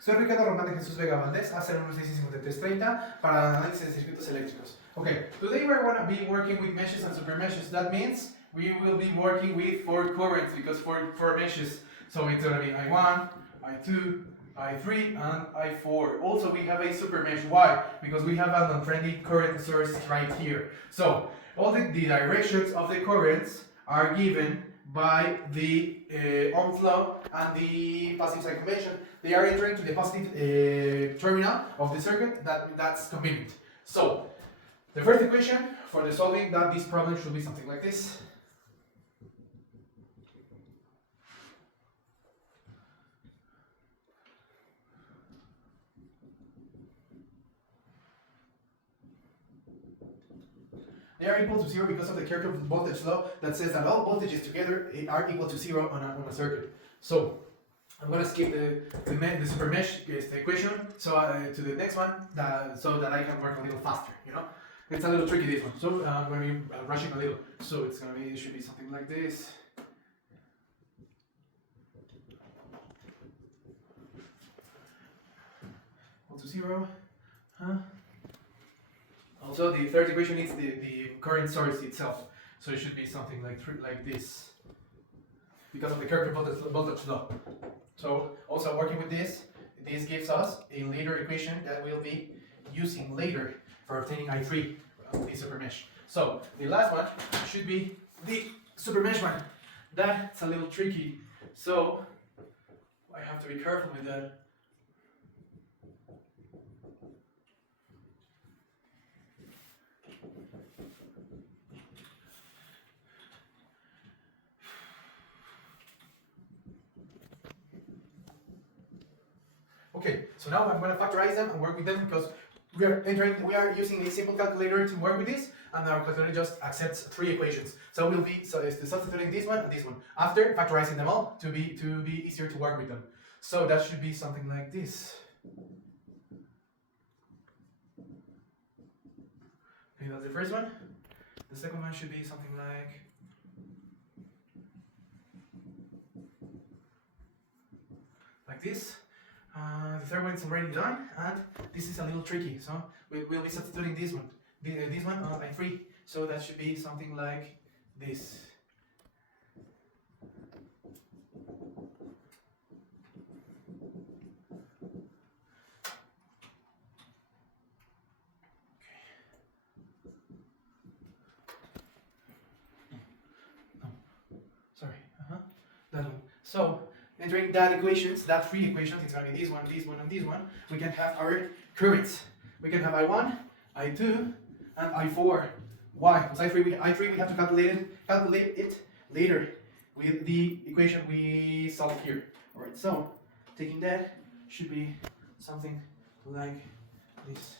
Soy Ricardo Román de Jesús Vega Valdés, A01653330 para análisis de circuitos eléctricos. Okay, today we're going to be working with meshes and super meshes. That means we will be working with 4 currents because four meshes. So it's going to be I1, I2, I3 and I4. Also we have a super mesh. Why? Because we have an unfriendly current source right here. So all the directions of the currents are given by the Ohm's law and the passive sign convention. They are entering to the positive terminal of the circuit. That's convenient. So the first equation for the solving that this problem should be something like this. They are equal to 0 because of the Kirchhoff voltage law that says that all voltages together are equal to 0 on a circuit. So I'm going to skip the super mesh equation to the next one so that I can work a little faster, you know. It's a little tricky, this one, so I'm going to be rushing a little. So it should be something like this. Equal to 0. Also, the third equation is the current source itself, so it should be something like this, because of the Kirchhoff voltage law. So, also working with this gives us a later equation that we'll be using later for obtaining I3 of the super mesh. So, the last one should be the super mesh one. That's a little tricky, so I have to be careful with that. Okay, so now I'm going to factorize them and work with them because we are using a simple calculator to work with this, and our calculator just accepts 3 equations. So we'll be substituting this one and this one after factorizing them all to be easier to work with them. So that should be something like this. Okay, that's the first one. The second one should be something like this. The third one is already done, and this is a little tricky, so we'll be substituting this one on I3, so that should be something like this. That one. So entering that 3 equations, it's going to be this one, and this one. We can have our currents. We can have I1, I2, and I4. Why? Because I3 we have to calculate it later with the equation we solved here. Alright, so taking that should be something like this.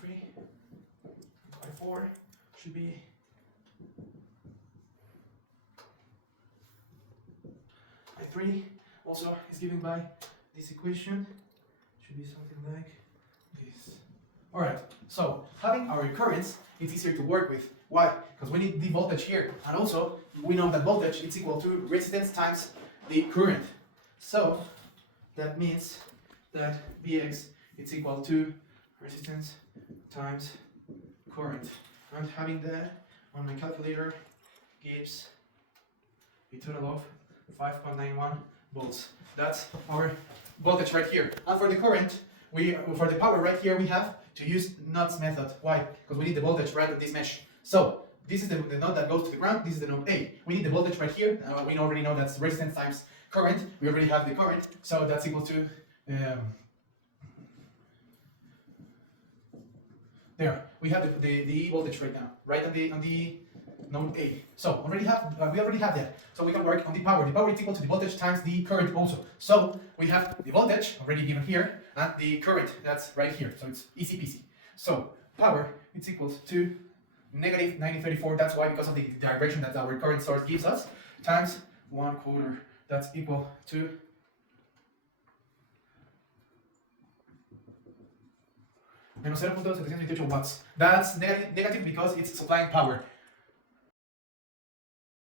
I3, I4 should be I3 also is given by this equation, should be something like this. Alright, so having our currents, it's easier to work with. Why? Because we need the voltage here, and also we know that voltage is equal to resistance times the current. So that means that Vx is equal to resistance times current. And having that on my calculator gives a total of 5.91 volts. That's our voltage right here. And for the current, for the power right here, we have to use Knott's method. Why? Because we need the voltage right at this mesh. So this is the node that goes to the ground. This is the node A. We need the voltage right here. We already know that's resistance times current. We already have the current, so that's equal to there. We have the voltage right now, right on the node A. So we already have that. So we can work on the power. The power is equal to the voltage times the current also. So we have the voltage already given here and the current that's right here. So it's easy peasy. So power is equals to negative 9034. That's why, because of the direction that our current source gives us, times 1/4. That's equal to minus 0.728 watts. That's negative because it's supplying power.